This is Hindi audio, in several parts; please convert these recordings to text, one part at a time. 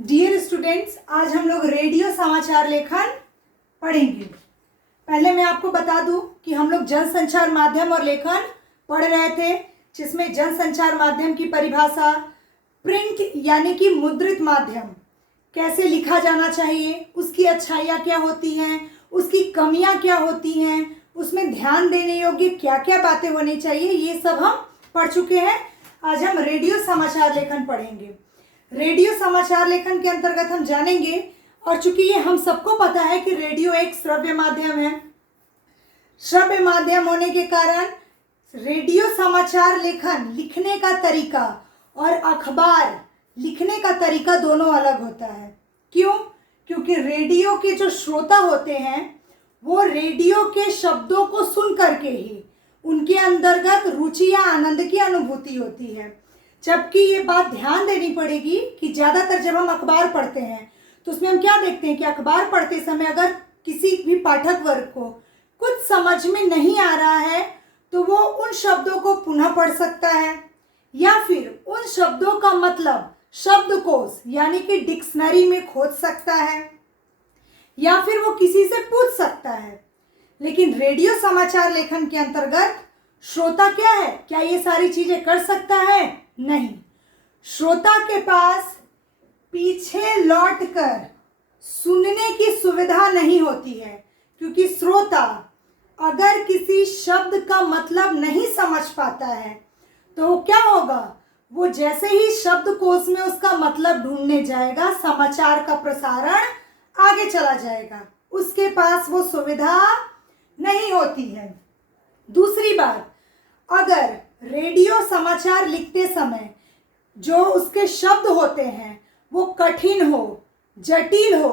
डियर स्टूडेंट्स, आज हम लोग रेडियो समाचार लेखन पढ़ेंगे। पहले मैं आपको बता दूं कि हम लोग जनसंचार माध्यम और लेखन पढ़ रहे थे, जिसमें जनसंचार माध्यम की परिभाषा, प्रिंट यानी कि मुद्रित माध्यम कैसे लिखा जाना चाहिए, उसकी अच्छाइयाँ क्या होती हैं, उसकी कमियाँ क्या होती हैं, उसमें ध्यान देने योग्य क्या क्या बातें होनी चाहिए, ये सब हम पढ़ चुके हैं। आज हम रेडियो समाचार लेखन पढ़ेंगे। रेडियो समाचार लेखन के अंतर्गत हम जानेंगे, और चूंकि ये हम सबको पता है कि रेडियो एक श्रव्य माध्यम है, श्रव्य माध्यम होने के कारण रेडियो समाचार लेखन लिखने का तरीका और अखबार लिखने का तरीका दोनों अलग होता है। क्यों? क्योंकि रेडियो के जो श्रोता होते हैं वो रेडियो के शब्दों को सुन करके ही उनके अंतर्गत रुचि या आनंद की अनुभूति होती है। जबकि ये बात ध्यान देनी पड़ेगी कि ज़्यादातर जब हम अखबार पढ़ते हैं तो उसमें हम क्या देखते हैं कि अखबार पढ़ते समय अगर किसी भी पाठक वर्ग को कुछ समझ में नहीं आ रहा है तो वो उन शब्दों को पुनः पढ़ सकता है, या फिर उन शब्दों का मतलब शब्दकोश यानी कि डिक्शनरी में खोज सकता है, या फिर वो किसी से पूछ सकता है। लेकिन रेडियो समाचार लेखन के अंतर्गत श्रोता क्या है, क्या ये सारी चीजें कर सकता है? नहीं। श्रोता के पास पीछे लौटकर सुनने की सुविधा नहीं होती है, क्योंकि श्रोता अगर किसी शब्द का मतलब नहीं समझ पाता है तो क्या होगा, वो जैसे ही शब्दकोश में उसका मतलब ढूंढने जाएगा, समाचार का प्रसारण आगे चला जाएगा, उसके पास वो सुविधा नहीं होती है। दूसरी बात, अगर रेडियो समाचार लिखते समय जो उसके शब्द होते हैं वो कठिन हो, जटिल हो,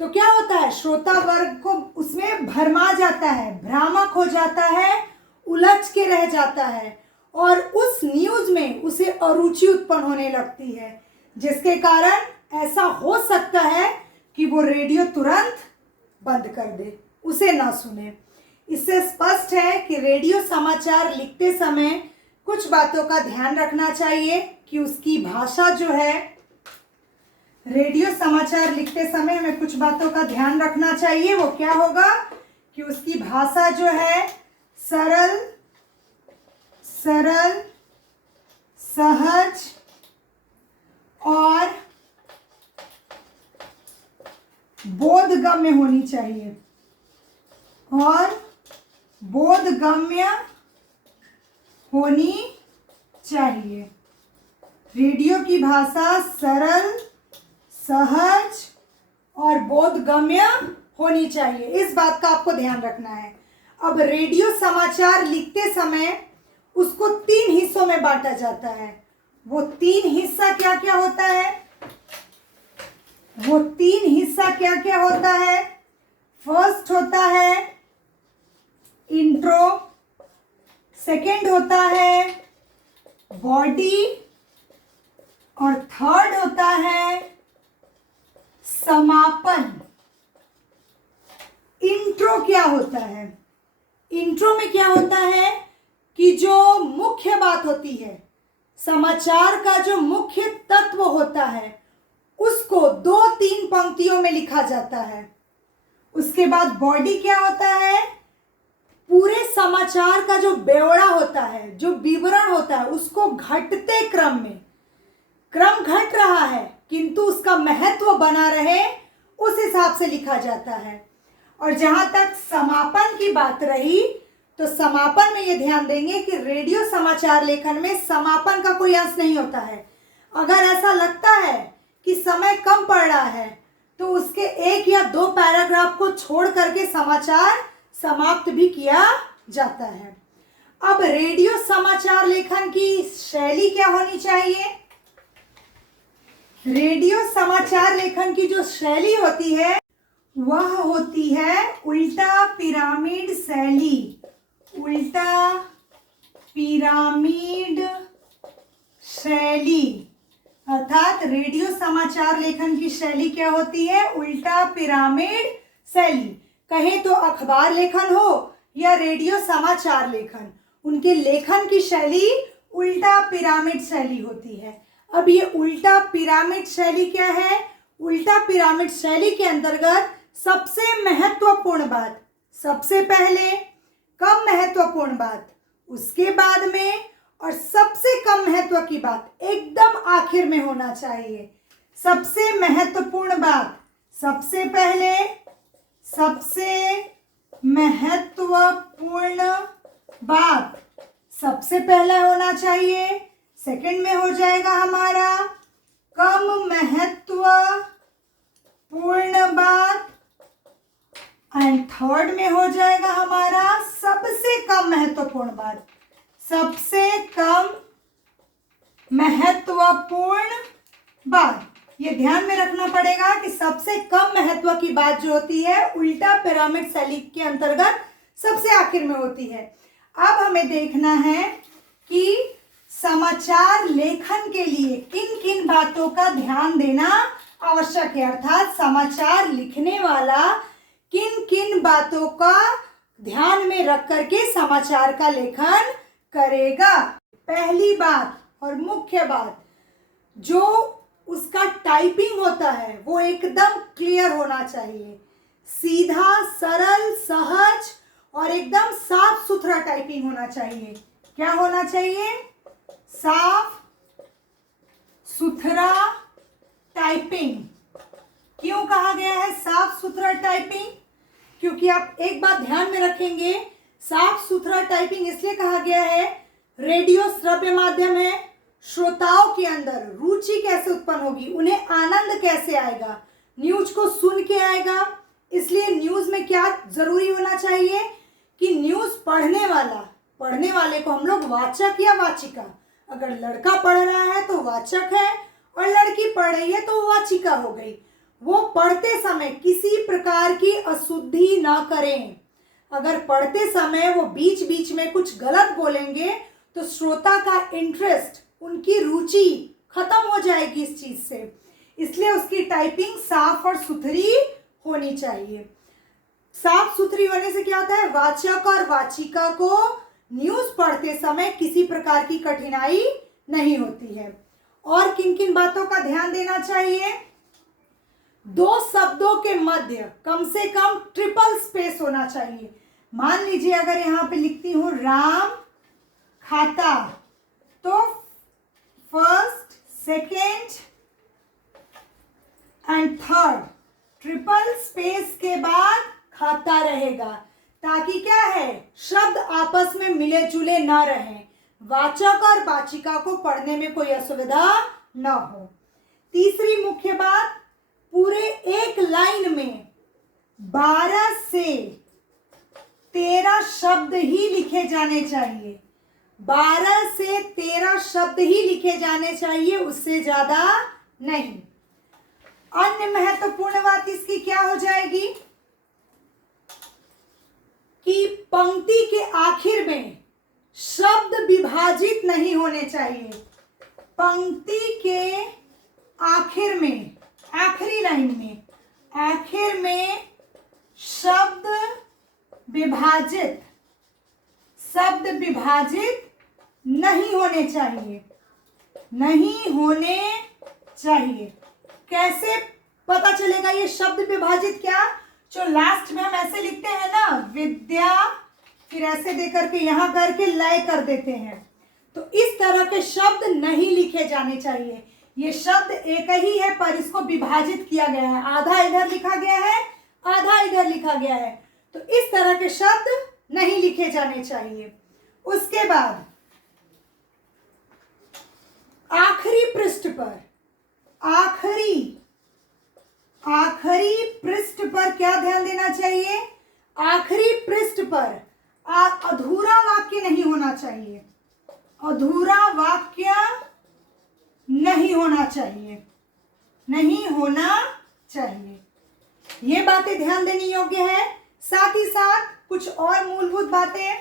तो क्या होता है, श्रोता वर्ग को उसमें भरमा जाता है, भ्रामक हो जाता है, उलझ के रह जाता है, और उस न्यूज में उसे अरुचि उत्पन्न होने लगती है, जिसके कारण ऐसा हो सकता है कि वो रेडियो तुरंत बंद कर दे, उसे ना सुने। इससे स्पष्ट है कि रेडियो समाचार लिखते समय कुछ बातों का ध्यान रखना चाहिए कि उसकी भाषा जो है, रेडियो समाचार लिखते समय हमें कुछ बातों का ध्यान रखना चाहिए। वो क्या होगा कि उसकी भाषा जो है सरल, सहज और बोधगम्य होनी चाहिए, और बोधगम्य होनी चाहिए। रेडियो की भाषा सरल, सहज और बोधगम्य होनी चाहिए, इस बात का आपको ध्यान रखना है। अब रेडियो समाचार लिखते समय उसको 3 हिस्सों में बांटा जाता है। वो 3 हिस्सा क्या क्या होता है? वो 3 हिस्सा क्या क्या होता है? फर्स्ट होता है इंट्रो, सेकंड होता है बॉडी, और थर्ड होता है समापन। इंट्रो क्या होता है? इंट्रो में क्या होता है कि जो मुख्य बात होती है, समाचार का जो मुख्य तत्व होता है, उसको 2-3 पंक्तियों में लिखा जाता है। उसके बाद बॉडी क्या होता है? पूरे समाचार का जो ब्यौरा होता है, जो विवरण होता है, उसको घटते क्रम में, क्रम घट रहा है किंतु उसका महत्व बना रहे, उस हिसाब से लिखा जाता है। और जहां तक समापन की बात रही, तो समापन में ये ध्यान देंगे कि रेडियो समाचार लेखन में समापन का कोई अंश नहीं होता है। अगर ऐसा लगता है कि समय कम पड़ रहा है तो उसके 1 या 2 पैराग्राफ को छोड़ करके समाचार समाप्त भी किया जाता है। अब रेडियो समाचार लेखन की शैली क्या होनी चाहिए? रेडियो समाचार लेखन की जो शैली होती है वह होती है उल्टा पिरामिड शैली। उल्टा पिरामिड शैली, अर्थात रेडियो समाचार लेखन की शैली क्या होती है? उल्टा पिरामिड शैली। कहें तो अखबार लेखन हो या रेडियो समाचार लेखन, उनके लेखन की शैली उल्टा पिरामिड शैली होती है। अब ये उल्टा पिरामिड शैली क्या है? उल्टा पिरामिड शैली के अंतर्गत सबसे महत्वपूर्ण बात सबसे पहले, कम महत्वपूर्ण बात उसके बाद में, और सबसे कम महत्व की बात एकदम आखिर में होना चाहिए। सबसे महत्वपूर्ण बात सबसे पहले, सबसे महत्वपूर्ण बात सबसे पहला होना चाहिए। सेकंड में हो जाएगा हमारा कम महत्वपूर्ण बात, एंड थर्ड में हो जाएगा हमारा सबसे कम महत्वपूर्ण बात। सबसे कम महत्वपूर्ण बात, ये ध्यान में रखना पड़ेगा कि सबसे कम महत्व की बात जो होती है उल्टा पिरामिड शैली के अंतर्गत सबसे आखिर में होती है। अब हमें देखना है कि समाचार लेखन के लिए किन किन बातों का ध्यान देना आवश्यक है, अर्थात समाचार लिखने वाला किन किन बातों का ध्यान में रख करके समाचार का लेखन करेगा। पहली बात और मुख्य बात, जो उसका टाइपिंग होता है वो एकदम क्लियर होना चाहिए। सीधा, सरल, सहज और एकदम साफ सुथरा टाइपिंग होना चाहिए। क्या होना चाहिए? साफ सुथरा टाइपिंग। क्यों कहा गया है साफ सुथरा टाइपिंग? क्योंकि आप एक बात ध्यान में रखेंगे, साफ सुथरा टाइपिंग इसलिए कहा गया है, रेडियो श्रव्य माध्यम है, श्रोताओं के अंदर रुचि कैसे उत्पन्न होगी, उन्हें आनंद कैसे आएगा, न्यूज को सुन के आएगा। इसलिए न्यूज में क्या जरूरी होना चाहिए कि न्यूज पढ़ने वाले को हम लोग वाचक या वाचिका, अगर लड़का पढ़ रहा है तो वाचक है और लड़की पढ़ रही है तो वाचिका हो गई। वो पढ़ते समय किसी प्रकार की अशुद्धि ना करें। अगर पढ़ते समय वो बीच बीच में कुछ गलत बोलेंगे तो श्रोता का इंटरेस्ट, उनकी रुचि खत्म हो जाएगी इस चीज से। इसलिए उसकी टाइपिंग साफ और सुथरी होनी चाहिए। साफ सुथरी होने से क्या होता है, वाचक और वाचिका को न्यूज पढ़ते समय किसी प्रकार की कठिनाई नहीं होती है। और किन किन बातों का ध्यान देना चाहिए? दो शब्दों के मध्य कम से कम ट्रिपल स्पेस होना चाहिए। मान लीजिए अगर यहाँ पे लिखती हूँ राम खाता, तो first, second and third triple space के बाद खाता रहेगा, ताकि क्या है, शब्द आपस में मिले जुले ना रहें, वाचक और वाचिका को पढ़ने में कोई असुविधा ना हो। तीसरी मुख्य बात, पूरे एक लाइन में 12 से 13 शब्द ही लिखे जाने चाहिए। 12 से 13 शब्द ही लिखे जाने चाहिए, उससे ज्यादा नहीं। अन्य महत्वपूर्ण बात इसकी क्या हो जाएगी कि पंक्ति के आखिर में शब्द विभाजित नहीं होने चाहिए। पंक्ति के आखिर में, आखिरी लाइन में, आखिर में शब्द विभाजित नहीं होने चाहिए, नहीं होने चाहिए। कैसे पता चलेगा ये शब्द विभाजित? क्या, जो लास्ट में हम ऐसे लिखते हैं ना, विद्या, फिर ऐसे दे करके यहां करके लय कर देते हैं, तो इस तरह के शब्द नहीं लिखे जाने चाहिए। ये शब्द एक ही है पर इसको विभाजित किया गया है, आधा इधर लिखा गया है, आधा इधर लिखा गया है, तो इस तरह के शब्द नहीं लिखे जाने चाहिए। उसके बाद आखिरी पृष्ठ पर, आखिरी पृष्ठ पर क्या ध्यान देना चाहिए? आखिरी पृष्ठ पर अधूरा वाक्य नहीं होना चाहिए, अधूरा वाक्य नहीं होना चाहिए, नहीं होना चाहिए। ये बातें ध्यान देने योग्य है। साथ ही साथ कुछ और मूलभूत बातें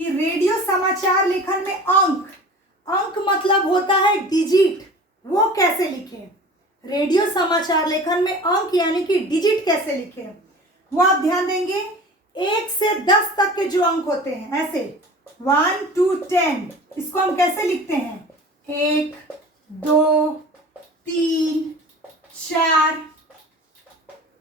कि रेडियो समाचार लेखन में अंक मतलब होता है डिजिट, वो कैसे लिखें। रेडियो समाचार लेखन में अंक यानी कि डिजिट कैसे लिखें, वो आप ध्यान देंगे। 1 से 10 तक के जो अंक होते हैं, ऐसे 1 to 10, इसको हम कैसे लिखते हैं? 1 2, 3, 4,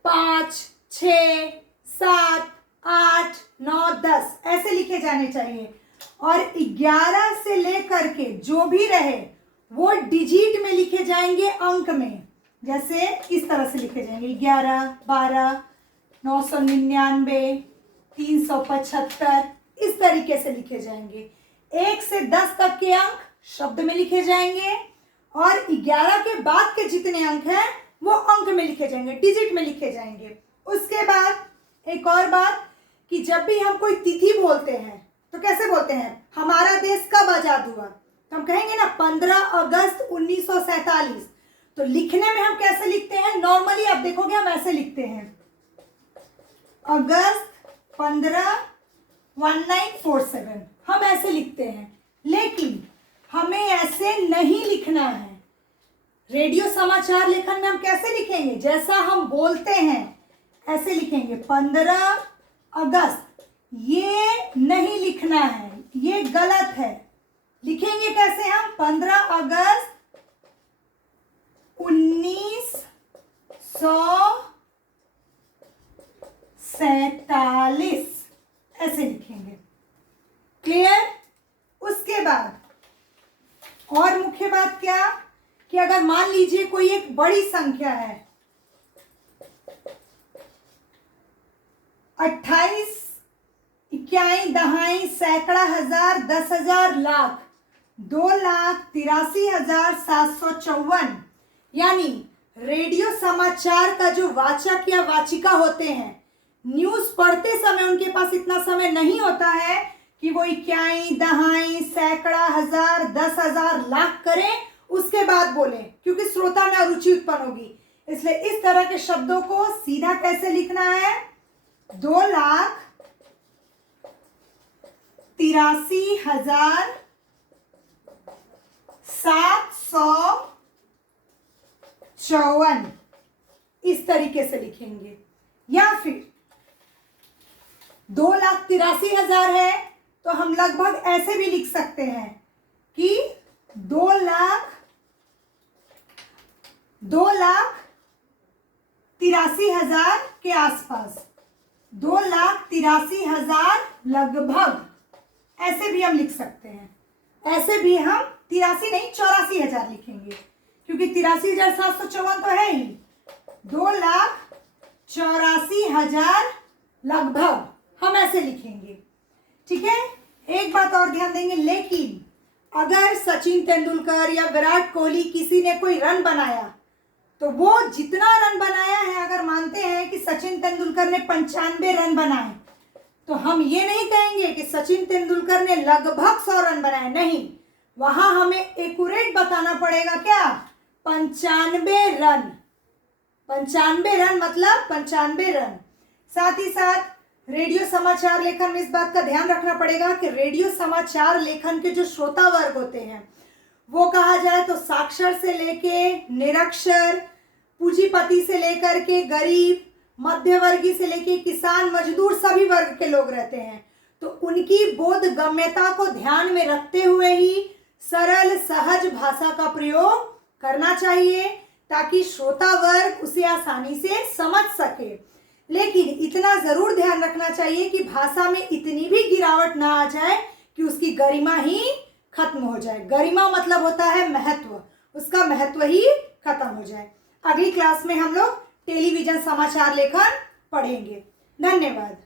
5, 6, 7, 8, 9, 10 ऐसे लिखे जाने चाहिए। और 11 से लेकर के जो भी रहे वो डिजिट में लिखे जाएंगे, अंक में। जैसे इस तरह से लिखे जाएंगे 11, 12, 999, 375, इस तरीके से लिखे जाएंगे। 1 से 10 तक के अंक शब्द में लिखे जाएंगे और 11 के बाद के जितने अंक हैं वो अंक में लिखे जाएंगे, डिजिट में लिखे जाएंगे। उसके बाद एक और बात कि जब भी हम कोई तिथि बोलते हैं तो कैसे बोलते हैं, हमारा देश कब आजाद हुआ, तो हम कहेंगे ना 15 अगस्त 1947। तो लिखने में हम कैसे लिखते हैं, नॉर्मली आप देखोगे हम ऐसे लिखते हैं, अगस्त 15 1947 हम ऐसे लिखते हैं। लेकिन हमें ऐसे नहीं लिखना है। रेडियो समाचार लेखन में हम कैसे लिखेंगे, जैसा हम बोलते हैं ऐसे लिखेंगे। 15 अगस्त ये नहीं लिखना है, ये गलत है। लिखेंगे कैसे हम, 15 अगस्त 1947 ऐसे लिखेंगे। क्लियर। उसके बाद और मुख्य बात क्या कि अगर मान लीजिए कोई एक बड़ी संख्या है, 28, 21, दहाई, सैकड़ा, हजार, 10,000, लाख, 2,83,754। यानी रेडियो समाचार का जो वाचक या वाचिका होते हैं, न्यूज पढ़ते समय उनके पास इतना समय नहीं होता है कि वो 21, दहाई, सैकड़ा, हजार, 10,000, लाख करें उसके बाद बोले, क्योंकि श्रोता में अरुचि उत्पन्न होगी। इसलिए इस तरह के शब्दों को सीधा कैसे लिखना है, 2,83,754 इस तरीके से लिखेंगे। या फिर 2,83,000 है तो हम लगभग ऐसे भी लिख सकते हैं कि 2,83,000 के आसपास, 2,83,000 लगभग, ऐसे भी हम लिख सकते हैं। ऐसे भी हम 83 नहीं 84,000 लिखेंगे, क्योंकि 83,754 तो है ही। 2,84,000 लगभग हम ऐसे लिखेंगे। ठीक है। एक बात और ध्यान देंगे, लेकिन अगर सचिन तेंदुलकर या विराट कोहली किसी ने कोई रन बनाया तो वो जितना रन बनाया है, अगर मानते हैं कि सचिन तेंदुलकर ने 95 रन बनाए, तो हम ये नहीं कहेंगे कि सचिन तेंदुलकर ने लगभग 100 रन बनाए, नहीं, वहां हमें एक्यूरेट बताना पड़ेगा क्या, 95 रन। 95 रन मतलब 95 रन। साथ ही साथ रेडियो समाचार लेखन में इस बात का ध्यान रखना पड़ेगा कि रेडियो समाचार लेखन के जो श्रोता वर्ग होते हैं वो कहा जाए तो साक्षर से लेके निरक्षर, पूंजीपति से लेकर के गरीब, मध्यवर्गीय से लेके किसान, मजदूर, सभी वर्ग के लोग रहते हैं। तो उनकी बोधगम्यता को ध्यान में रखते हुए ही सरल सहज भाषा का प्रयोग करना चाहिए ताकि श्रोता वर्ग उसे आसानी से समझ सके। लेकिन इतना जरूर ध्यान रखना चाहिए कि भाषा में इतनी भी गिरावट ना आ जाए कि उसकी गरिमा ही खत्म हो जाए। गरिमा मतलब होता है महत्व, उसका महत्व ही खत्म हो जाए। अगली क्लास में हम लोग टेलीविजन समाचार लेखन पढ़ेंगे। धन्यवाद।